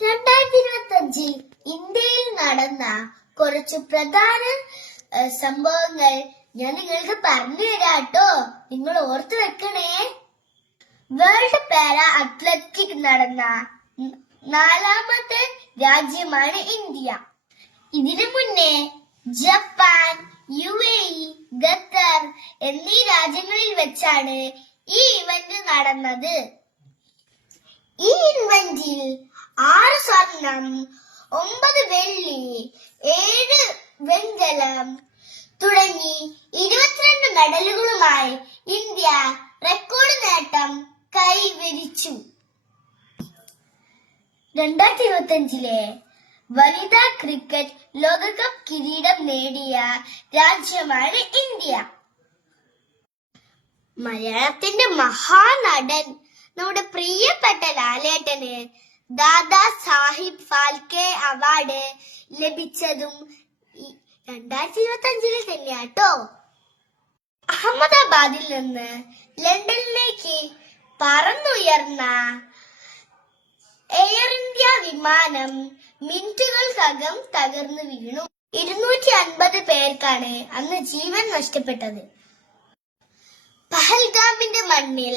2025 ഇന്ത്യയിൽ നടന്ന കുറച്ചു പ്രധാന സംഭവങ്ങൾ ഞാൻ നിങ്ങൾക്ക് പറഞ്ഞു തരാട്ടോ. നിങ്ങൾ ഓർത്തു വെക്കണേ. വേൾഡ് പാരാ അത്ലറ്റിക് നടന്ന 4ാമത്തെ രാജ്യമാണ് ഇന്ത്യ. ഇതിനു മുന്നേ ജപ്പാൻ, UAE, ഖത്തർ എന്നീ രാജ്യങ്ങളിൽ വെച്ചാണ് ഈ ഇവന്റ് നടന്നത്. ഈ ഇവന്റിൽ 6 സ്വർണം, 9 വെള്ളി, 7 വെങ്കലം തുടങ്ങി 22 മെഡലുകളുമായി ഇന്ത്യ റെക്കോർഡ് നേട്ടം കൈവരിച്ചു. 2025 വനിതാ ക്രിക്കറ്റ് ലോകകപ്പ് കിരീടം നേടിയ രാജ്യമാണ് ഇന്ത്യ. മലയാളത്തിന്റെ മഹാനടൻ നമ്മുടെ പ്രിയപ്പെട്ട ലാലേട്ടന് ദാദാ സാഹിബ് ഫാൽക്കെ അവാർഡ് ലഭിച്ചതും 2025 തന്നെയാട്ടോ. അഹമ്മദാബാദിൽ നിന്ന് ലണ്ടനിലേക്ക് പറന്നുയർന്ന എയർ ഇന്ത്യ വിമാനം മിനിറ്റുകൾക്കകം തകർന്നു വീണു. 250 പേർക്കാണ് അന്ന് ജീവൻ നഷ്ടപ്പെട്ടത്. പഹൽഗാമിന്റെ മണ്ണിൽ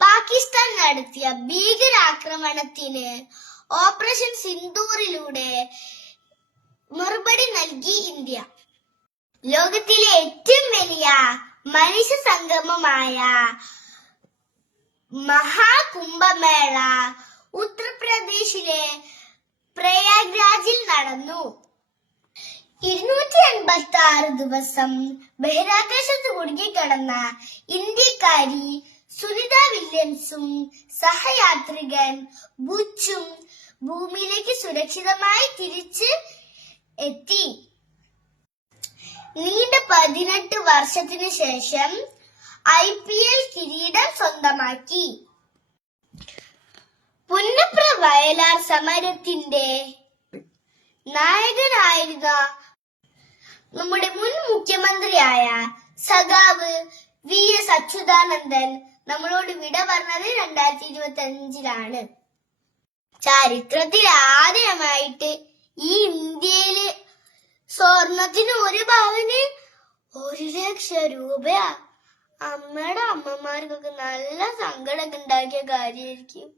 പാകിസ്ഥാൻ നടത്തിയ ഭീകരാക്രമണത്തിന് ഓപ്പറേഷൻ സിന്ദൂറിലൂടെ മറുപടി നൽകി ഇന്ത്യ. ലോകത്തിലെ ഏറ്റവും വലിയ മനുഷ്യ സംഗമമായ മഹാകുംഭമേള ഉത്തർപ്രദേശിലെ പ്രയാഗ്രാജിൽ നടന്നു. 286 ദിവസം ബഹിരാകാശത്ത് കുടുങ്ങിക്കിടന്ന ഇന്ത്യക്കാരി സുനിത വില്യംസും സഹയാത്രികൻ ബുച്ചും ഭൂമിയിലേക്ക് സുരക്ഷിതമായി തിരിച്ച് എത്തി. നീണ്ട 18 വർഷത്തിനു ശേഷം IPL കിരീടം സ്വന്തമാക്കി. പുന്നപ്ര വയലാർ സമരത്തിന്റെ നായകനായിരുന്ന നമ്മുടെ മുൻ മുഖ്യമന്ത്രിയായ സഖാവ് VS അച്യുതാനന്ദൻ നമ്മളോട് വിട പറഞ്ഞത് 2025 ചരിത്രത്തിൽ ആദ്യമായിട്ട് ഈ ഇന്ത്യയില് സ്വർണത്തിന് 1 പവന് 1 ലക്ഷം രൂപയാ. അമ്മയുടെ അമ്മമാർക്കൊക്കെ നല്ല സങ്കടമൊക്കെ ഉണ്ടാക്കിയ കാര്യമായിരിക്കും.